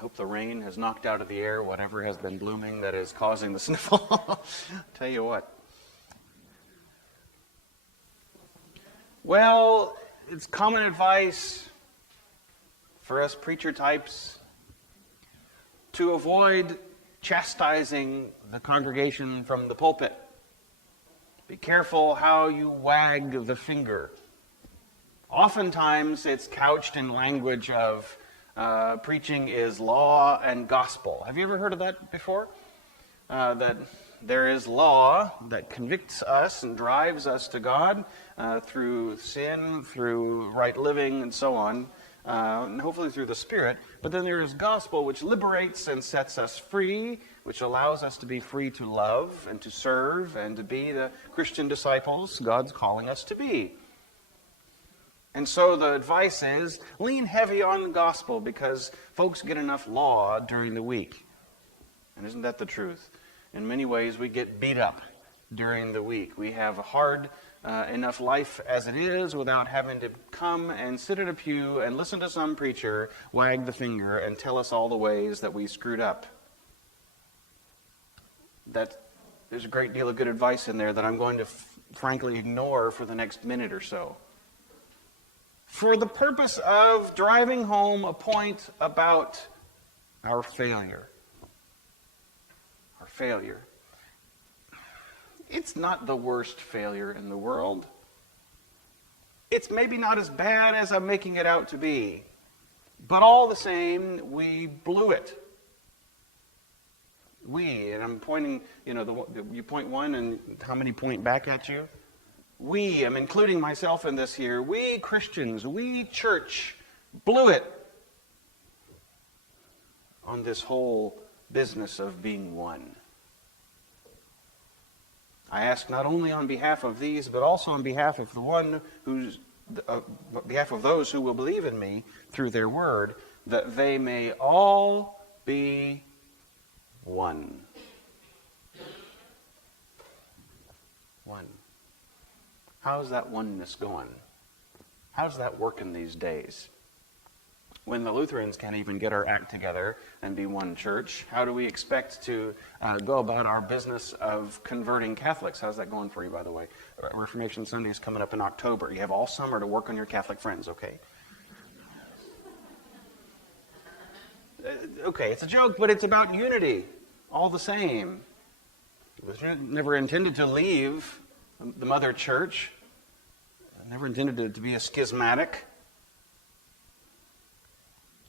hope the rain has knocked out of the air whatever has been blooming that is causing the sniffle. Tell you what. Well, it's common advice for us preacher types to avoid chastising the congregation from the pulpit. Be careful how you wag the finger. Oftentimes it's couched in language of preaching is law and gospel. Have you ever heard of that before? That there is law that convicts us and drives us to God through sin, through right living, and so on, and hopefully through the Spirit. But then there is gospel, which liberates and sets us free, which allows us to be free to love and to serve and to be the Christian disciples God's calling us to be. And so the advice is, lean heavy on the gospel because folks get enough law during the week. And isn't that the truth? In many ways, we get beat up during the week. We have a hard enough life as it is without having to come and sit at a pew and listen to some preacher wag the finger and tell us all the ways that we screwed up. There's a great deal of good advice in there that I'm going to frankly ignore for the next minute or so. For the purpose of driving home a point about our failure. Our failure. It's not the worst failure in the world. It's maybe not as bad as I'm making it out to be. But all the same, we blew it. And I'm pointing, you point one, and how many point back at you? I'm including myself in this here, we Christians, we church, blew it on this whole business of being one. I ask not only on behalf of these, but also on behalf of behalf of those who will believe in me through their word, that they may all be one. One. How's that oneness going? How's that working these days? When the Lutherans can't even get our act together and be one church, how do we expect to go about our business of converting Catholics? How's that going for you, by the way? Reformation Sunday is coming up in October. You have all summer to work on your Catholic friends, okay? Okay, it's a joke, but it's about unity, all the same. It was never intended to leave the mother church. Never intended to be a schismatic.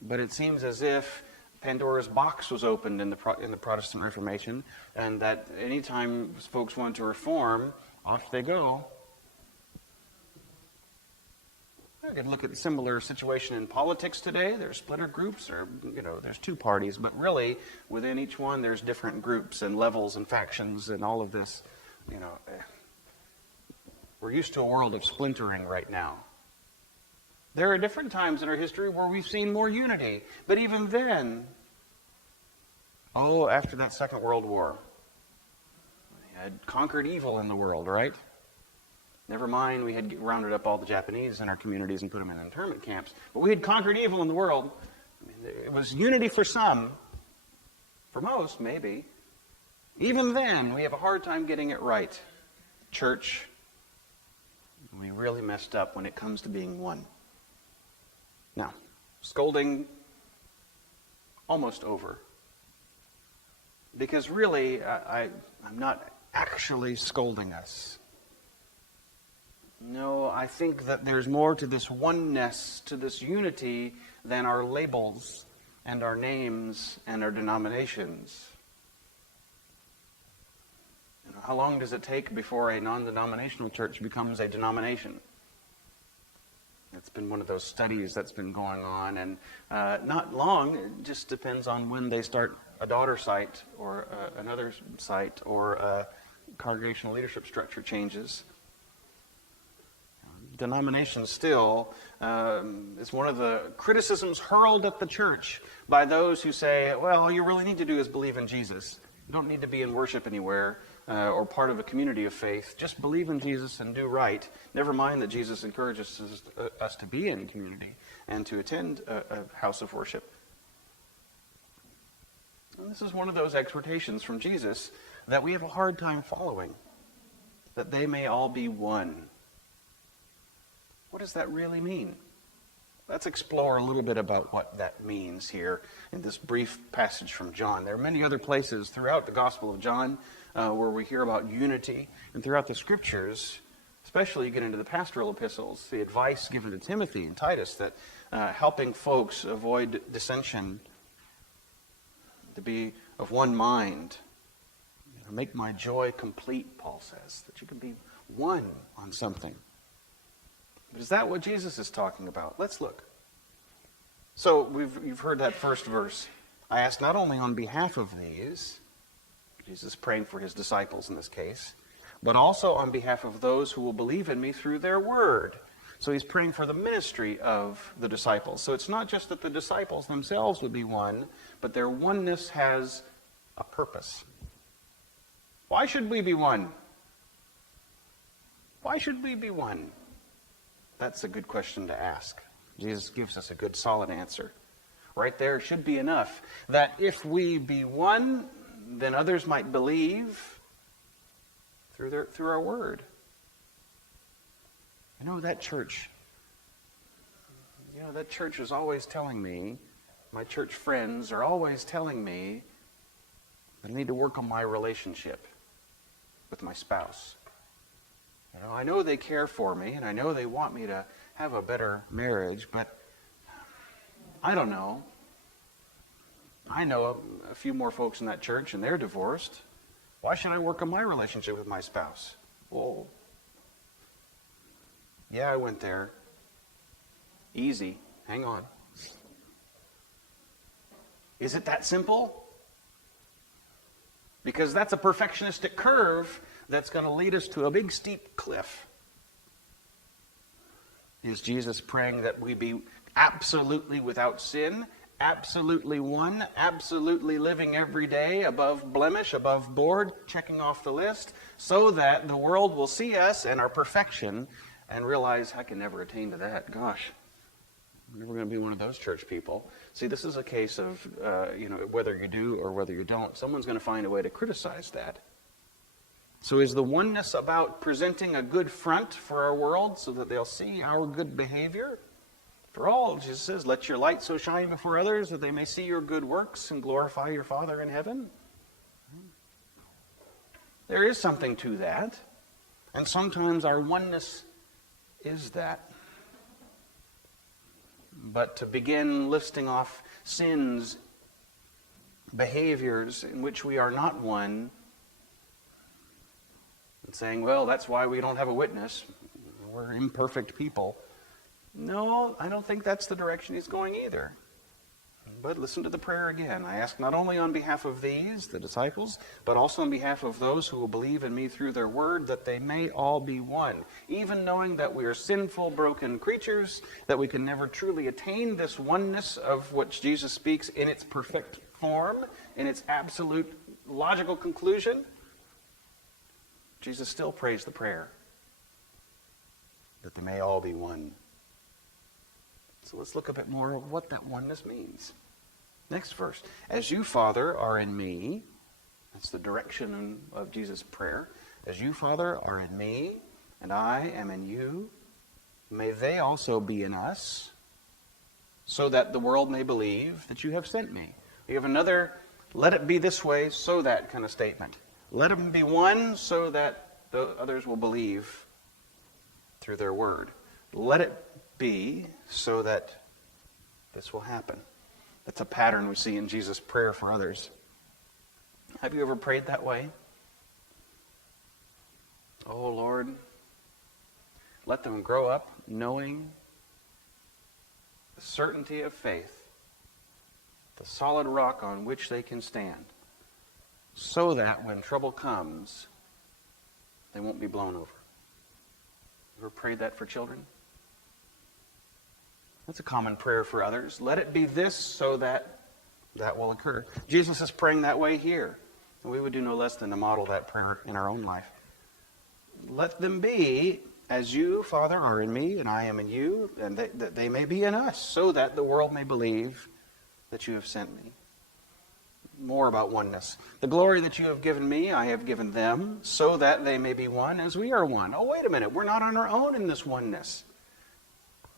But it seems as if Pandora's box was opened in the Protestant Reformation, and that anytime folks want to reform, off they go. I could look at a similar situation in politics today. There's splitter groups, or there's two parties, but really within each one there's different groups and levels and factions and all of this. We're used to a world of splintering right now. There are different times in our history where we've seen more unity, but even then, after that Second World War, we had conquered evil in the world, right? Never mind, we had rounded up all the Japanese in our communities and put them in internment camps. But we had conquered evil in the world. It was unity for some. For most, maybe. Even then, we have a hard time getting it right. Church, we really messed up when it comes to being one. Now, scolding, almost over. Because really, I'm not actually scolding us. No, I think that there's more to this oneness, to this unity, than our labels and our names and our denominations. How long does it take before a non-denominational church becomes a denomination? It's been one of those studies that's been going on, and not long. It just depends on when they start a daughter site or another site, or a congregational leadership structure changes. Denomination still is one of the criticisms hurled at the church by those who say, well, all you really need to do is believe in Jesus. You don't need to be in worship anywhere or part of a community of faith. Just believe in Jesus and do right. Never mind that Jesus encourages us to be in community and to attend a house of worship. This is one of those exhortations from Jesus that we have a hard time following. That they may all be one. What does that really mean? Let's explore a little bit about what that means here in this brief passage from John. There are many other places throughout the Gospel of John where we hear about unity, and throughout the Scriptures, especially you get into the pastoral epistles, the advice given to Timothy and Titus that helping folks avoid dissension, to be of one mind, make my joy complete, Paul says, that you can be one on something. But is that what Jesus is talking about? Let's look. So you've heard that first verse. I ask not only on behalf of these, Jesus praying for his disciples in this case, but also on behalf of those who will believe in me through their word. So he's praying for the ministry of the disciples. So it's not just that the disciples themselves would be one, but their oneness has a purpose. Why should we be one? Why should we be one? That's a good question to ask. Jesus gives us a good, solid answer. Right there should be enough. That if we be one, then others might believe through our word. That church is always telling me, my church friends are always telling me that I need to work on my relationship with my spouse. I know they care for me, and I know they want me to have a better marriage, but I don't know. I know a few more folks in that church, and they're divorced. Why should I work on my relationship with my spouse? Whoa. Yeah, I went there. Easy. Hang on. Is it that simple? Because that's a perfectionistic curve that's going to lead us to a big steep cliff. Is Jesus praying that we be absolutely without sin, absolutely one, absolutely living every day above blemish, above board, checking off the list, so that the world will see us and our perfection and realize, I can never attain to that. Gosh, I'm never going to be one of those church people. See, this is a case of, whether you do or whether you don't, someone's going to find a way to criticize that. So is the oneness about presenting a good front for our world so that they'll see our good behavior? For all, Jesus says, let your light so shine before others that they may see your good works and glorify your Father in heaven. There is something to that. And sometimes our oneness is that. But to begin listing off sins, behaviors in which we are not one, and saying, well, that's why we don't have a witness. We're imperfect people. No, I don't think that's the direction he's going either. But listen to the prayer again. I ask not only on behalf of these, the disciples, but also on behalf of those who will believe in me through their word, that they may all be one. Even knowing that we are sinful, broken creatures, that we can never truly attain this oneness of which Jesus speaks in its perfect form, in its absolute logical conclusion, Jesus still prays the prayer that they may all be one. So let's look a bit more at what that oneness means. Next verse. As you, Father, are in me, that's the direction of Jesus' prayer. As you, Father, are in me, and I am in you, may they also be in us, so that the world may believe that you have sent me. You have another, let it be this way, so that kind of statement. Let them be one so that the others will believe through their word. Let it be so that this will happen. That's a pattern we see in Jesus' prayer for others. Have you ever prayed that way? Oh, Lord, let them grow up knowing the certainty of faith, the solid rock on which they can stand, so that when trouble comes, they won't be blown over. Ever prayed that for children? That's a common prayer for others. Let it be this so that that will occur. Jesus is praying that way here. And we would do no less than to model that prayer in our own life. Let them be as you, Father, are in me and I am in you, and that they may be in us, so that the world may believe that you have sent me. more about oneness. The glory that you have given me, I have given them, so that they may be one as we are one. Oh, wait a minute. We're not on our own in this oneness.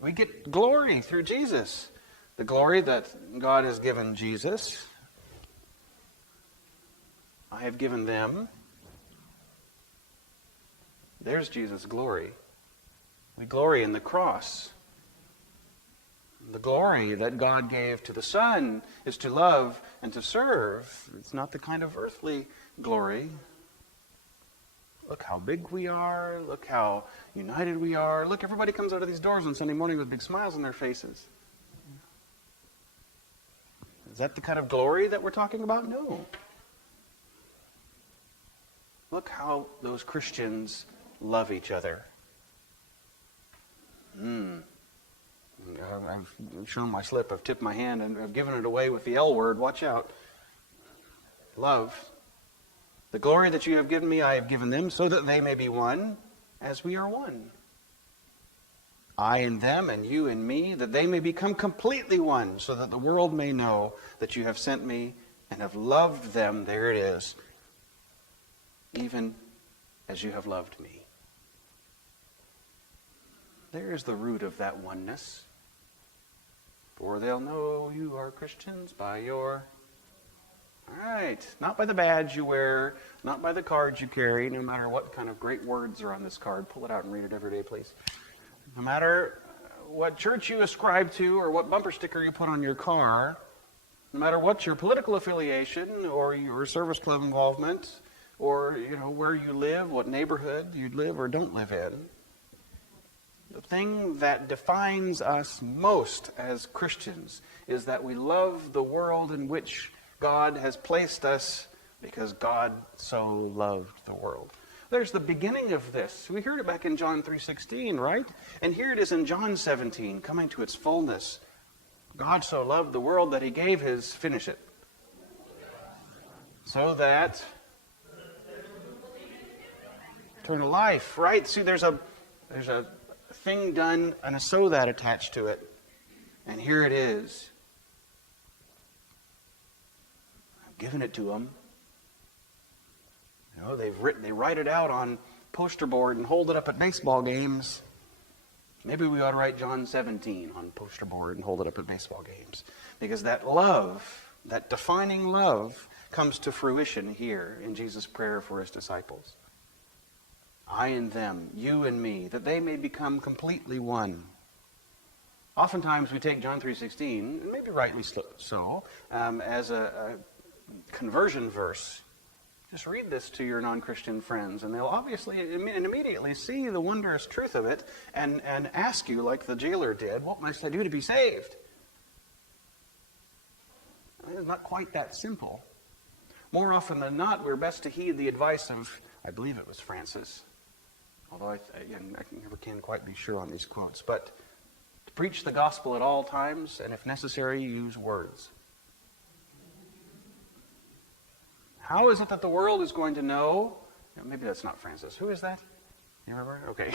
We get glory through Jesus. The glory that God has given Jesus, I have given them. There's Jesus' glory. We glory in the cross. The glory that God gave to the Son is to love and to serve. It's not the kind of earthly glory. Look how big we are. Look how united we are. Look, everybody comes out of these doors on Sunday morning with big smiles on their faces. Is that the kind of glory that we're talking about? No. Look how those Christians love each other. I've shown my slip. I've tipped my hand and I've given it away with the L word. Watch out. Love. The glory that you have given me, I have given them, so that they may be one, as we are one. I in them and you in me, that they may become completely one, so that the world may know that you have sent me and have loved them, there it is, even as you have loved me. There is the root of that oneness. For they'll know you are Christians by your... All right. Not by the badge you wear, not by the cards you carry, no matter what kind of great words are on this card. Pull it out and read it every day, please. No matter what church you ascribe to or what bumper sticker you put on your car, no matter what your political affiliation or your service club involvement or, where you live, what neighborhood you live or don't live in, the thing that defines us most as Christians is that we love the world in which God has placed us because God so loved the world. There's the beginning of this. We heard it back in John 3:16, right? And here it is in John 17, coming to its fullness. God so loved the world that he gave his, finish it, so that eternal life, right? See, there's a thing done and a so that attached to it. And here it is. I've given it to them. They write it out on poster board and hold it up at baseball games. Maybe we ought to write John 17 on poster board and hold it up at baseball games. Because that love, that defining love, comes to fruition here in Jesus' prayer for his disciples. I and them, you and me, that they may become completely one. Oftentimes we take John 3:16, and maybe rightly so, as a conversion verse. Just read this to your non-Christian friends, and they'll obviously and immediately see the wondrous truth of it and ask you, like the jailer did, what must I do to be saved? It's not quite that simple. More often than not, we're best to heed the advice of, I believe it was Francis, although I never can quite be sure on these quotes, but to preach the gospel at all times, and if necessary, use words. How is it that the world is going to know? Maybe that's not Francis. Who is that? You remember? Okay.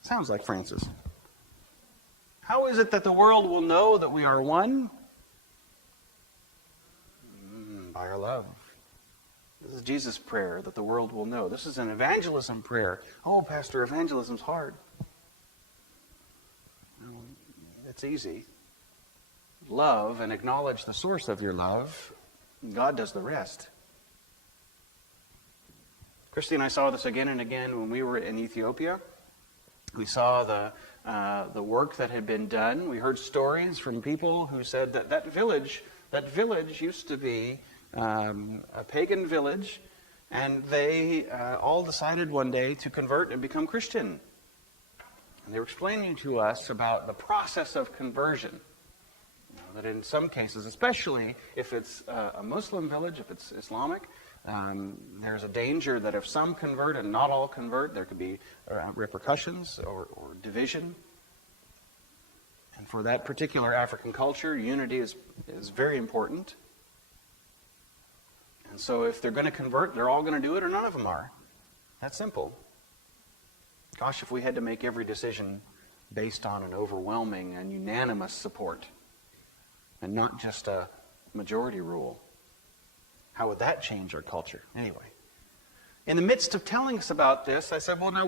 Sounds like Francis. How is it that the world will know that we are one? By our love. This is Jesus' prayer, that the world will know. This is an evangelism prayer. Oh, Pastor, evangelism's hard. It's easy. Love and acknowledge the source of your love. God does the rest. Christy and I saw this again and again when we were in Ethiopia. We saw the work that had been done. We heard stories from people who said that village used to be a pagan village, and they all decided one day to convert and become Christian. And they were explaining to us about the process of conversion. That in some cases, especially if it's a Muslim village, if it's Islamic, there's a danger that if some convert and not all convert, there could be repercussions or division. And for that particular African culture, unity is very important. And so if they're going to convert, they're all going to do it or none of them are. That's simple. Gosh, if we had to make every decision based on an overwhelming and unanimous support. and not just a majority rule. How would that change our culture? Anyway, in the midst of telling us about this, I said, well, now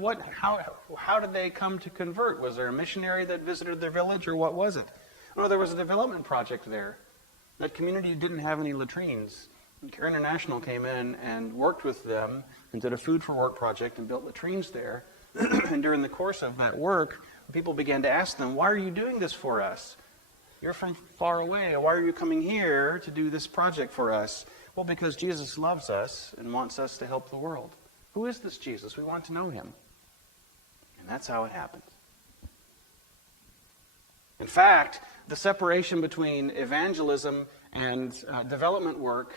how did they come to convert? Was there a missionary that visited their village, or what was it? No, there was a development project there. That community didn't have any latrines. Care International came in and worked with them and did a food for work project and built latrines there. And during the course of that work, people began to ask them, why are you doing this for us? You're from far away. Why are you coming here to do this project for us? Well, because Jesus loves us and wants us to help the world. Who is this Jesus? We want to know him. And that's how it happens. In fact, the separation between evangelism and development work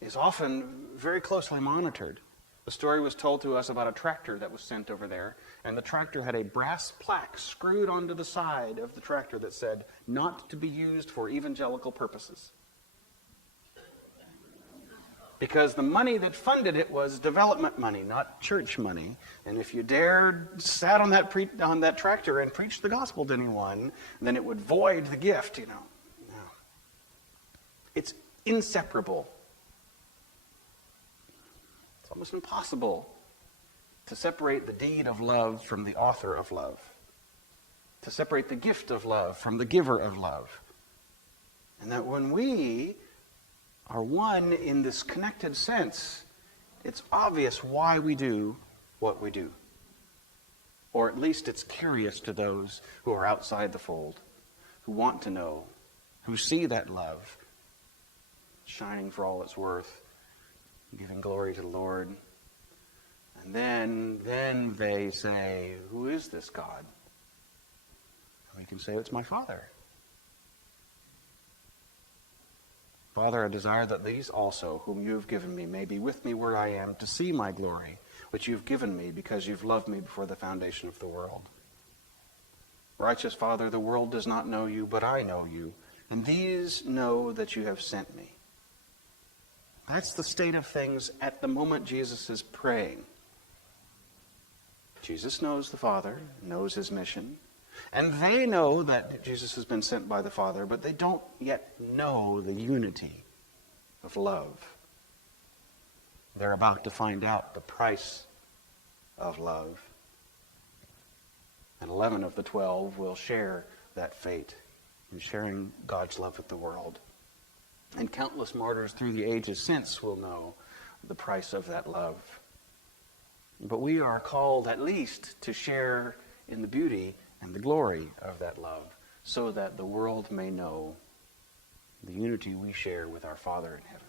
is often very closely monitored. The story was told to us about a tractor that was sent over there, and the tractor had a brass plaque screwed onto the side of the tractor that said, not to be used for evangelical purposes. Because the money that funded it was development money, not church money. And if you dared sat on that tractor and preached the gospel to anyone, then it would void the gift, No. It's inseparable. It's almost impossible to separate the deed of love from the author of love. To separate the gift of love from the giver of love. And that when we are one in this connected sense, it's obvious why we do what we do. Or at least it's curious to those who are outside the fold, who want to know, who see that love shining for all it's worth, giving glory to the Lord. And then they say, who is this God? And we can say, it's my Father. Father, I desire that these also, whom you have given me, may be with me where I am, to see my glory, which you have given me because you've loved me before the foundation of the world. Righteous Father, the world does not know you, but I know you, and these know that you have sent me. That's the state of things at the moment Jesus is praying. Jesus knows the Father, knows his mission, and they know that Jesus has been sent by the Father, but they don't yet know the unity of love. They're about to find out the price of love. And 11 of the 12 will share that fate in sharing God's love with the world. And countless martyrs through the ages since will know the price of that love. But we are called at least to share in the beauty and the glory of that love, so that the world may know the unity we share with our Father in heaven.